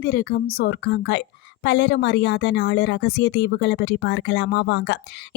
ஒளிந்திருக்கும் சொர்க்கங்கள். பலரும் அறியாத 4 ரகசிய தீவுகளை பற்றி பார்க்கலாமா வாங்க.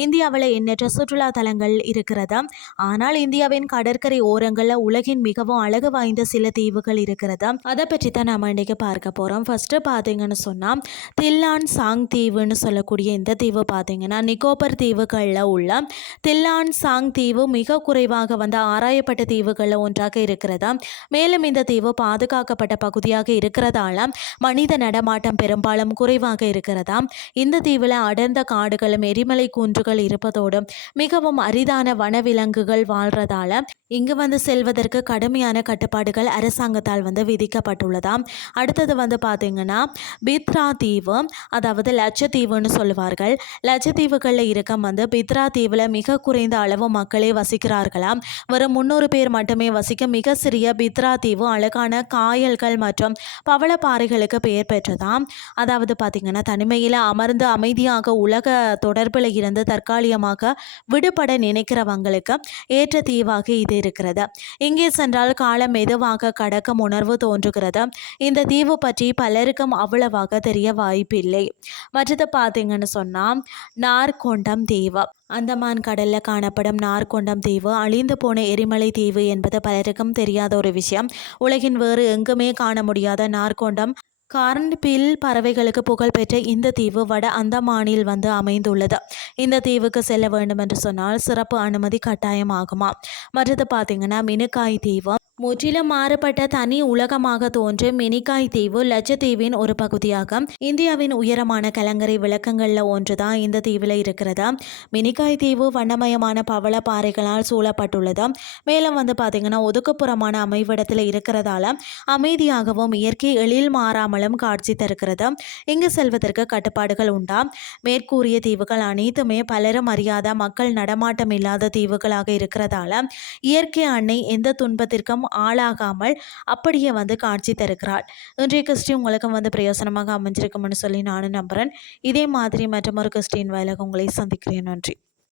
இந்தியாவில் எண்ணற்ற சுற்றுலா தலங்கள் இருக்கிறது. ஆனால் இந்தியாவின் கடற்கரை ஓரங்களில் உலகின் மிகவும் அழகு வாய்ந்த சில தீவுகள் இருக்கிறது. அதை பற்றி தான் நம்ம இன்றைக்கி பார்க்க போகிறோம். ஃபர்ஸ்ட் பார்த்தீங்கன்னு சொன்னால் தில்லான் சாங் தீவுன்னு சொல்லக்கூடிய இந்த தீவு பார்த்தீங்கன்னா நிக்கோபர் தீவுகளில் உள்ள தில்லான் சாங் தீவு மிக குறைவாக ஆராயப்பட்ட தீவுகளில் ஒன்றாக இருக்கிறது. மேலும் இந்த தீவு பாதுகாக்கப்பட்ட பகுதியாக இருக்கிறதால மனித நடமாட்டம் பெரும்பாலும் குறைவாக இருக்கிறதா. இந்த தீவில் அடர்ந்த காடுகளும் எரிமலை குன்றுகள் இருப்பதோடு மிகவும் அரிதான வனவிலங்குகள் வாழ்றதால இங்கு செல்வதற்கு கடுமையான கட்டுப்பாடுகள் அரசாங்கத்தால் விதிக்கப்பட்டுள்ளதாம். அடுத்தது பார்த்தீங்கன்னா பித்ரா தீவு, அதாவது லட்சத்தீவுன்னு சொல்லுவார்கள். லட்சத்தீவுகளில் இருக்க பித்ரா தீவில் மிக குறைந்த அளவு மக்களே வசிக்கிறார்களாம். வெறும் 300 பேர் மட்டுமே வசிக்க மிக சிறிய பித்ரா தீவு அழகான காயல்கள் மற்றும் பவளப்பாறைகளுக்கு பெயர் பெற்றதாம். அதாவது பார்த்தீங்கன்னா தனிமையில் அமர்ந்து அமைதியாக உலக தொடர்பில் இருந்து தற்காலிகமாக விடுபட நினைக்கிறவங்களுக்கு ஏற்ற தீவாக இது இருக்கிறது. இங்கே சென்றால் காலம் மெதுவாக கடக்கும் உணர்வு தோன்றுகிறது. இந்த தீவு பற்றி பலருக்கும் அவ்வளவாக தெரிய வாய்ப்பில்லை. மற்றது பார்த்தீங்கன்னு சொன்னால் நார்கொண்டம் தீவு. அந்தமான் கடலில் காணப்படும் நார்கொண்டம் தீவு அழிந்து போன எரிமலை தீவு என்பது பலருக்கும் தெரியாத ஒரு விஷயம். உலகின் வேறு எங்குமே காண முடியாத நார்கொண்டம் கார்ன்பில் பறவைகளுக்கு புகழ்பெற்ற இந்த தீவு வட அந்தமானில் அமைந்துள்ளது. இந்த தீவுக்கு செல்ல வேண்டும் என்று சொன்னால் சிறப்பு அனுமதி கட்டாயமாகுமா. மற்றது பார்த்தீங்கன்னா மினுக்காய் தீவு. முற்றிலும் மாறுபட்ட தனி உலகமாக தோன்றும் மினிக்காய் தீவு லட்சத்தீவின் ஒரு பகுதியாக இந்தியாவின் உயரமான கலங்கரை விளக்கங்களில் ஒன்றுதான் இந்த தீவில் இருக்கிறது. மினிக்காய் தீவு வண்ணமயமான பவள பாறைகளால் சூழப்பட்டுள்ளது. மேலும் பார்த்தீங்கன்னா ஒதுக்குப்புறமான அமைவிடத்தில் இருக்கிறதால அமைதியாகவும் இயற்கை எழில் மாறாமலும் காட்சி தருகிறது. இங்கு செல்வதற்கு கட்டுப்பாடுகள் உண்டா. மேற்கூறிய தீவுகள் அனைத்துமே பலரும் அறியாத மக்கள் நடமாட்டம் இல்லாத தீவுகளாக இருக்கிறதால இயற்கை அன்னை எந்த துன்பத்திற்கும் ஆளாகாமல் அப்படியே காட்சி தருகிறாள். இன்றைய கிறிஸ்டி உங்களுக்கும் பிரயோசனமாக அமைஞ்சிருக்கும்னு சொல்லி நானும் நம்புகிறேன். இதே மாதிரி மற்றொரு கிறிஸ்டின் வாயிலாக உங்களை சந்திக்கிறேன். நன்றி.